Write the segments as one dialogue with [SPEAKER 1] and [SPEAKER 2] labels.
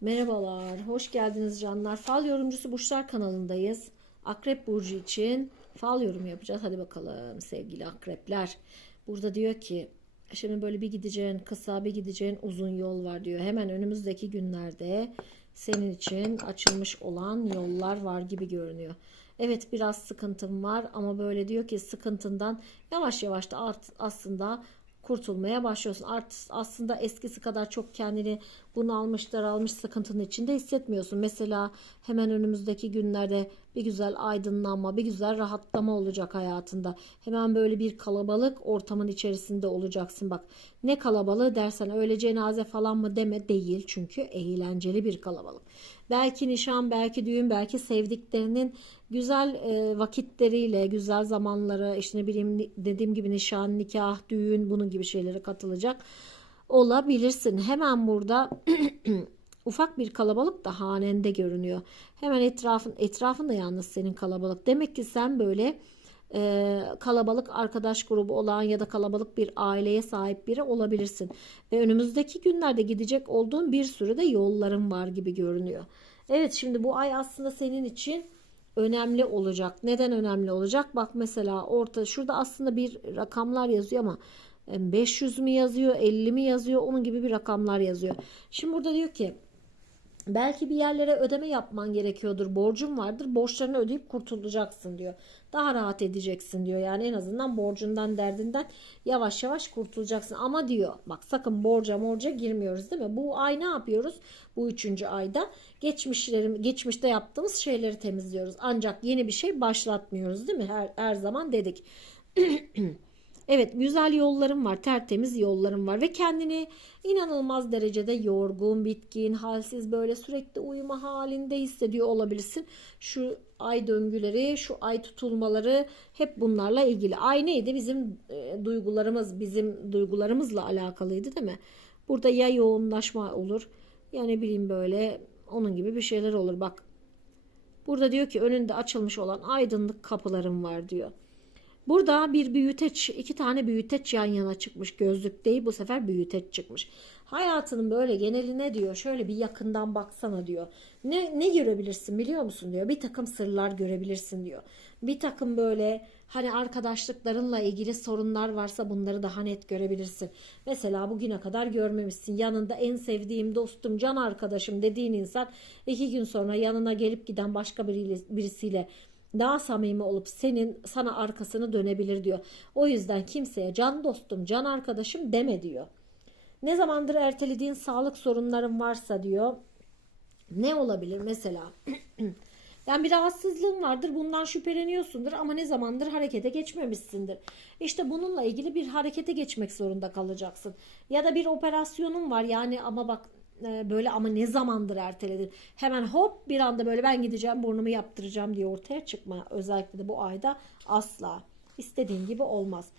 [SPEAKER 1] Merhabalar, hoş geldiniz canlar. Fal yorumcusu Burçlar kanalındayız. Akrep Burcu için fal yorumu yapacağız. Hadi bakalım sevgili akrepler. Burada diyor ki, şimdi böyle bir gideceğin kısa bir gideceğin uzun yol var diyor. Hemen önümüzdeki günlerde senin için açılmış olan yollar var gibi görünüyor. Evet biraz sıkıntım var ama böyle diyor ki sıkıntından yavaş yavaş da art- aslında kurtulmaya başlıyorsun. Art, aslında eskisi kadar çok kendini bunalmış, daralmış sıkıntının içinde hissetmiyorsun. Mesela hemen önümüzdeki günlerde bir güzel aydınlanma, bir güzel rahatlama olacak hayatında. Hemen böyle bir kalabalık ortamın içerisinde olacaksın. Bak ne kalabalığı dersen öyle cenaze falan mı deme değil. Çünkü eğlenceli bir kalabalık. Belki nişan, belki düğün, belki sevdiklerinin güzel e, vakitleriyle, güzel zamanları, işte ne bileyim dediğim gibi nişan, nikah, düğün bunun gibi şeylere katılacak olabilirsin. Hemen burada ufak bir kalabalık da hanende görünüyor. Hemen etrafın etrafında yalnız senin kalabalık. Demek ki sen böyle e, kalabalık arkadaş grubu olan ya da kalabalık bir aileye sahip biri olabilirsin. Ve önümüzdeki günlerde gidecek olduğun bir sürü de yolların var gibi görünüyor. Evet şimdi bu ay aslında senin için önemli olacak. Neden önemli olacak? Bak mesela orta şurada aslında bir rakamlar yazıyor ama 500 mü yazıyor, 50 mi yazıyor, onun gibi bir rakamlar yazıyor. Şimdi burada diyor ki Belki bir yerlere ödeme yapman gerekiyordur. Borcun vardır. Borçlarını ödeyip kurtulacaksın diyor. Daha rahat edeceksin diyor. Yani en azından borcundan derdinden yavaş yavaş kurtulacaksın. Ama diyor bak sakın borca morca girmiyoruz değil mi? Bu ay ne yapıyoruz? Bu üçüncü ayda geçmişlerim, geçmişte yaptığımız şeyleri temizliyoruz. Ancak yeni bir şey başlatmıyoruz değil mi? Her, her zaman dedik. Evet güzel yollarım var, tertemiz yollarım var ve kendini inanılmaz derecede yorgun, bitkin, halsiz böyle sürekli uyuma halinde hissediyor olabilirsin. Şu ay döngüleri, şu ay tutulmaları hep bunlarla ilgili. Ay neydi? Bizim e, duygularımız, bizim duygularımızla alakalıydı değil mi? Burada ya yoğunlaşma olur ya ne bileyim böyle onun gibi bir şeyler olur. Bak burada diyor ki önünde açılmış olan aydınlık kapılarım var diyor. Burada bir büyüteç, iki tane büyüteç yan yana çıkmış. Gözlük değil bu sefer büyüteç çıkmış. Hayatının böyle geneline diyor şöyle bir yakından baksana diyor. Ne, ne görebilirsin biliyor musun diyor. Bir takım sırlar görebilirsin diyor. Bir takım böyle hani arkadaşlıklarınla ilgili sorunlar varsa bunları daha net görebilirsin. Mesela bugüne kadar görmemişsin. Yanında en sevdiğim dostum, can arkadaşım dediğin insan iki gün sonra yanına gelip giden başka birisiyle daha samimi olup senin sana arkasını dönebilir diyor. O yüzden kimseye can dostum, can arkadaşım deme diyor. Ne zamandır ertelediğin sağlık sorunların varsa diyor. Ne olabilir mesela? Yani bir rahatsızlığın vardır bundan şüpheleniyorsundur ama ne zamandır harekete geçmemişsindir. İşte bununla ilgili bir harekete geçmek zorunda kalacaksın. Ya da bir operasyonun var yani ama bak e, böyle ama ne zamandır erteledin. Hemen hop bir anda böyle ben gideceğim burnumu yaptıracağım diye ortaya çıkma. Özellikle de bu ayda asla istediğin gibi olmaz.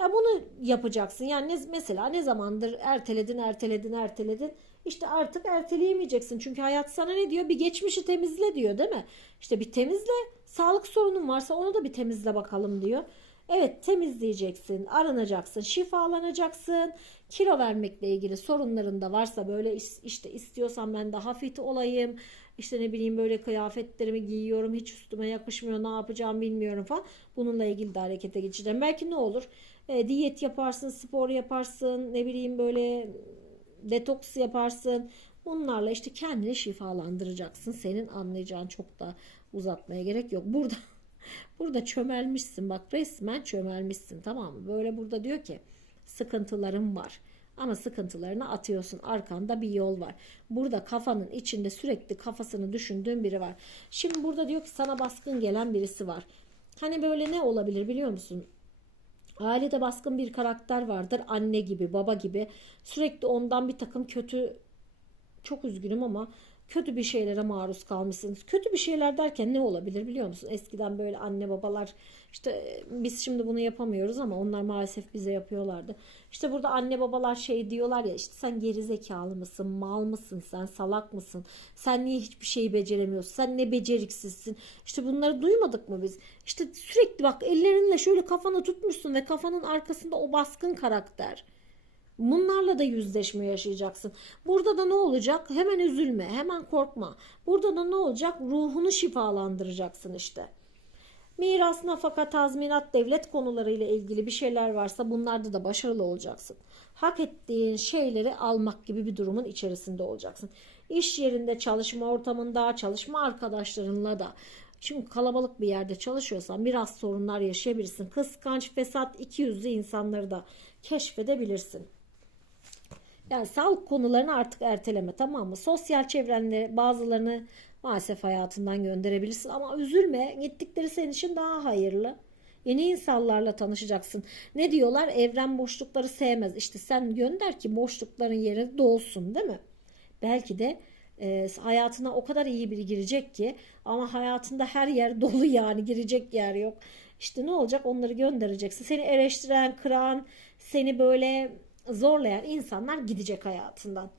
[SPEAKER 1] Ya bunu yapacaksın. Yani ne, mesela ne zamandır erteledin, erteledin, erteledin. İşte artık erteleyemeyeceksin. Çünkü hayat sana ne diyor? Bir geçmişi temizle diyor değil mi? İşte bir temizle. Sağlık sorunun varsa onu da bir temizle bakalım diyor. Evet temizleyeceksin, arınacaksın, şifalanacaksın. Kilo vermekle ilgili sorunların da varsa böyle işte istiyorsan ben daha fit olayım. İşte ne bileyim böyle kıyafetlerimi giyiyorum hiç üstüme yakışmıyor ne yapacağım bilmiyorum falan. Bununla ilgili de harekete geçeceğim. Belki ne olur? E, diyet yaparsın, spor yaparsın, ne bileyim böyle detoks yaparsın. Bunlarla işte kendini şifalandıracaksın. Senin anlayacağın çok da uzatmaya gerek yok. Burada Burada çömelmişsin bak resmen çömelmişsin tamam mı? Böyle burada diyor ki sıkıntılarım var. Ama sıkıntılarını atıyorsun. Arkanda bir yol var. Burada kafanın içinde sürekli kafasını düşündüğün biri var. Şimdi burada diyor ki sana baskın gelen birisi var. Hani böyle ne olabilir biliyor musun? Ailede baskın bir karakter vardır. Anne gibi, baba gibi. Sürekli ondan bir takım kötü çok üzgünüm ama kötü bir şeylere maruz kalmışsınız. Kötü bir şeyler derken ne olabilir biliyor musun? Eskiden böyle anne babalar işte biz şimdi bunu yapamıyoruz ama onlar maalesef bize yapıyorlardı. İşte burada anne babalar şey diyorlar ya işte sen geri zekalı mısın, mal mısın, sen salak mısın, sen niye hiçbir şeyi beceremiyorsun, sen ne beceriksizsin. İşte bunları duymadık mı biz? İşte sürekli bak ellerinle şöyle kafanı tutmuşsun ve kafanın arkasında o baskın karakter. Bunlarla da yüzleşme yaşayacaksın. Burada da ne olacak? Hemen üzülme, hemen korkma. Burada da ne olacak? Ruhunu şifalandıracaksın işte. Miras, nafaka, tazminat, devlet konularıyla ilgili bir şeyler varsa bunlarda da başarılı olacaksın. Hak ettiğin şeyleri almak gibi bir durumun içerisinde olacaksın. İş yerinde, çalışma ortamında, çalışma arkadaşlarınla da Şimdi kalabalık bir yerde çalışıyorsan biraz sorunlar yaşayabilirsin. Kıskanç, fesat, ikiyüzlü insanları da keşfedebilirsin. Yani sağlık konularını artık erteleme tamam mı? Sosyal çevrenleri bazılarını maalesef hayatından gönderebilirsin ama üzülme. Gittikleri senin için daha hayırlı. Yeni insanlarla tanışacaksın. Ne diyorlar? Evren boşlukları sevmez. İşte sen gönder ki boşlukların yeri dolsun değil mi? Belki de e, hayatına o kadar iyi biri girecek ki ama hayatında her yer dolu yani girecek yer yok. İşte ne olacak onları göndereceksin. Seni eleştiren, kıran, seni böyle zorlayan insanlar gidecek hayatından.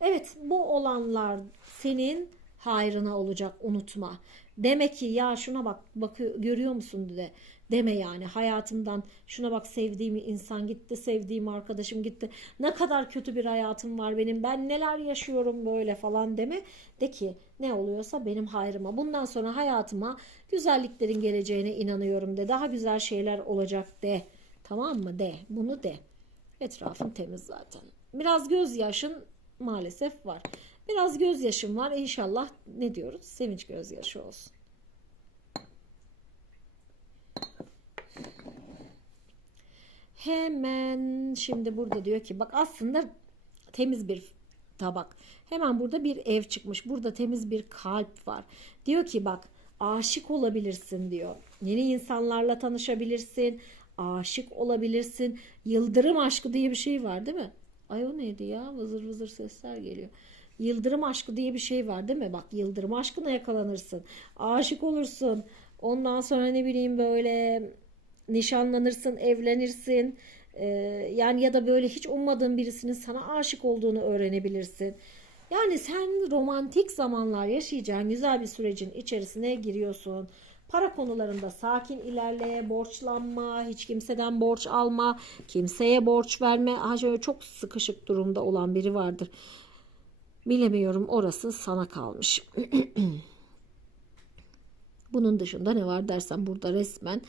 [SPEAKER 1] Evet bu olanlar senin hayrına olacak unutma. Demek ki ya şuna bak bakıyor görüyor musun? de. Deme yani. Hayatımdan şuna bak sevdiğim insan gitti sevdiğim arkadaşım gitti. Ne kadar kötü bir hayatım var benim. Ben neler yaşıyorum böyle falan. deme. De ki ne oluyorsa benim hayrıma. Bundan sonra hayatıma güzelliklerin geleceğine inanıyorum de. Daha güzel şeyler olacak de. Tamam mı? De. Bunu de etrafın temiz zaten biraz gözyaşın maalesef var biraz gözyaşım var inşallah ne diyoruz sevinç gözyaşı olsun Hemen şimdi burada diyor ki bak aslında temiz bir tabak. Hemen burada bir ev çıkmış. Burada temiz bir kalp var. Diyor ki bak aşık olabilirsin diyor. Yeni insanlarla tanışabilirsin. Aşık olabilirsin. Yıldırım aşkı diye bir şey var değil mi? Ay o neydi ya? Vızır vızır sesler geliyor. Yıldırım aşkı diye bir şey var değil mi? Bak yıldırım aşkına yakalanırsın. Aşık olursun. Ondan sonra ne bileyim böyle nişanlanırsın, evlenirsin. Ee, yani ya da böyle hiç ummadığın birisinin sana aşık olduğunu öğrenebilirsin. Yani sen romantik zamanlar yaşayacağın güzel bir sürecin içerisine giriyorsun. Para konularında sakin ilerle, borçlanma, hiç kimseden borç alma, kimseye borç verme. Ha şöyle çok sıkışık durumda olan biri vardır. Bilemiyorum orası sana kalmış. Bunun dışında ne var dersen burada resmen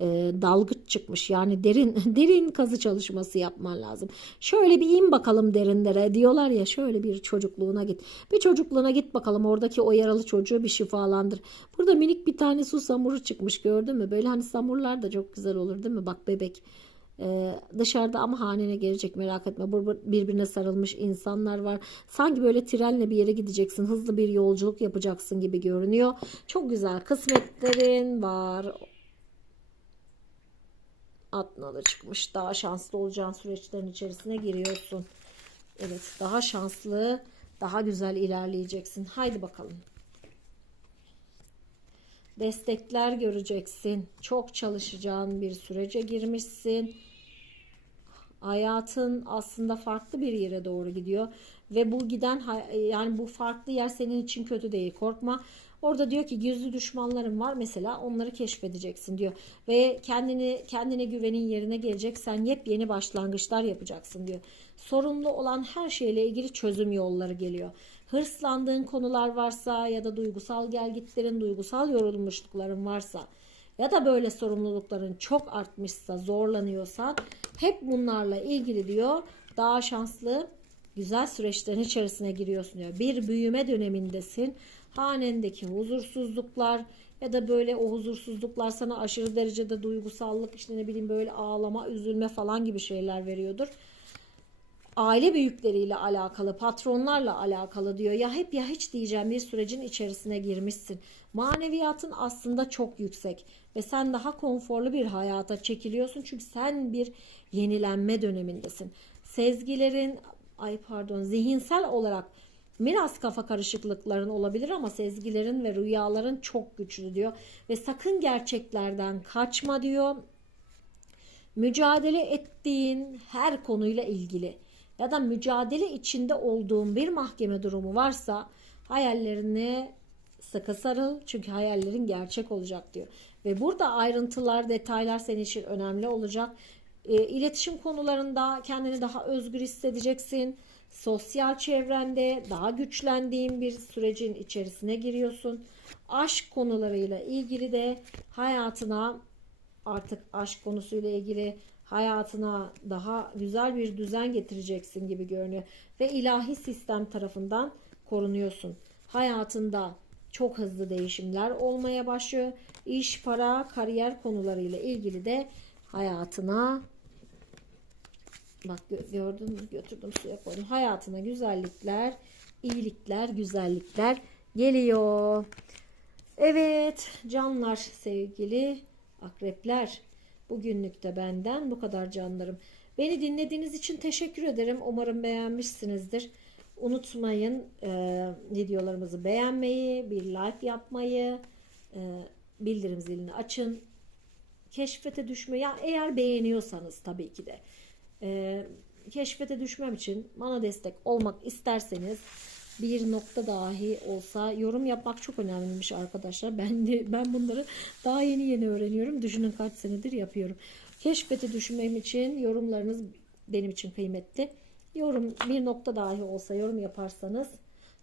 [SPEAKER 1] e, dalgıç çıkmış. Yani derin derin kazı çalışması yapman lazım. Şöyle bir in bakalım derinlere diyorlar ya şöyle bir çocukluğuna git. Bir çocukluğuna git bakalım oradaki o yaralı çocuğu bir şifalandır. Burada minik bir tane su samuru çıkmış gördün mü? Böyle hani samurlar da çok güzel olur değil mi? Bak bebek. Ee, dışarıda ama hanene gelecek merak etme birbirine sarılmış insanlar var sanki böyle trenle bir yere gideceksin hızlı bir yolculuk yapacaksın gibi görünüyor çok güzel kısmetlerin var Atnalı çıkmış. Daha şanslı olacağın süreçlerin içerisine giriyorsun. Evet daha şanslı, daha güzel ilerleyeceksin. Haydi bakalım. Destekler göreceksin. Çok çalışacağın bir sürece girmişsin. Hayatın aslında farklı bir yere doğru gidiyor ve bu giden yani bu farklı yer senin için kötü değil. Korkma. Orada diyor ki gizli düşmanlarım var mesela onları keşfedeceksin diyor. Ve kendini kendine güvenin yerine gelecek sen yepyeni başlangıçlar yapacaksın diyor. Sorumlu olan her şeyle ilgili çözüm yolları geliyor. Hırslandığın konular varsa ya da duygusal gelgitlerin, duygusal yorulmuşlukların varsa ya da böyle sorumlulukların çok artmışsa, zorlanıyorsan hep bunlarla ilgili diyor daha şanslı güzel süreçlerin içerisine giriyorsun diyor. Bir büyüme dönemindesin hanendeki huzursuzluklar ya da böyle o huzursuzluklar sana aşırı derecede duygusallık işte ne bileyim böyle ağlama, üzülme falan gibi şeyler veriyordur. Aile büyükleriyle alakalı, patronlarla alakalı diyor. Ya hep ya hiç diyeceğim bir sürecin içerisine girmişsin. Maneviyatın aslında çok yüksek ve sen daha konforlu bir hayata çekiliyorsun çünkü sen bir yenilenme dönemindesin. Sezgilerin, ay pardon, zihinsel olarak Biraz kafa karışıklıkların olabilir ama sezgilerin ve rüyaların çok güçlü diyor. Ve sakın gerçeklerden kaçma diyor. Mücadele ettiğin her konuyla ilgili ya da mücadele içinde olduğun bir mahkeme durumu varsa hayallerini sıkı sarıl çünkü hayallerin gerçek olacak diyor. Ve burada ayrıntılar, detaylar senin için önemli olacak. E, iletişim konularında kendini daha özgür hissedeceksin. Sosyal çevrende daha güçlendiğin bir sürecin içerisine giriyorsun. Aşk konularıyla ilgili de hayatına artık aşk konusuyla ilgili hayatına daha güzel bir düzen getireceksin gibi görünüyor. Ve ilahi sistem tarafından korunuyorsun. Hayatında çok hızlı değişimler olmaya başlıyor. İş, para, kariyer konularıyla ilgili de hayatına bak gö- gördün mü götürdüm suya koydum. Hayatına güzellikler, iyilikler, güzellikler geliyor. Evet canlar sevgili akrepler. Bugünlük de benden bu kadar canlarım. Beni dinlediğiniz için teşekkür ederim. Umarım beğenmişsinizdir. Unutmayın e, videolarımızı beğenmeyi, bir like yapmayı, e, bildirim zilini açın. Keşfete düşme ya eğer beğeniyorsanız tabii ki de e, keşfete düşmem için bana destek olmak isterseniz bir nokta dahi olsa yorum yapmak çok önemliymiş arkadaşlar. Ben de, ben bunları daha yeni yeni öğreniyorum. Düşünün kaç senedir yapıyorum. Keşfete düşmem için yorumlarınız benim için kıymetli. Yorum bir nokta dahi olsa yorum yaparsanız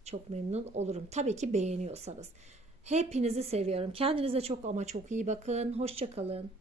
[SPEAKER 1] çok memnun olurum. Tabii ki beğeniyorsanız. Hepinizi seviyorum. Kendinize çok ama çok iyi bakın. Hoşça kalın.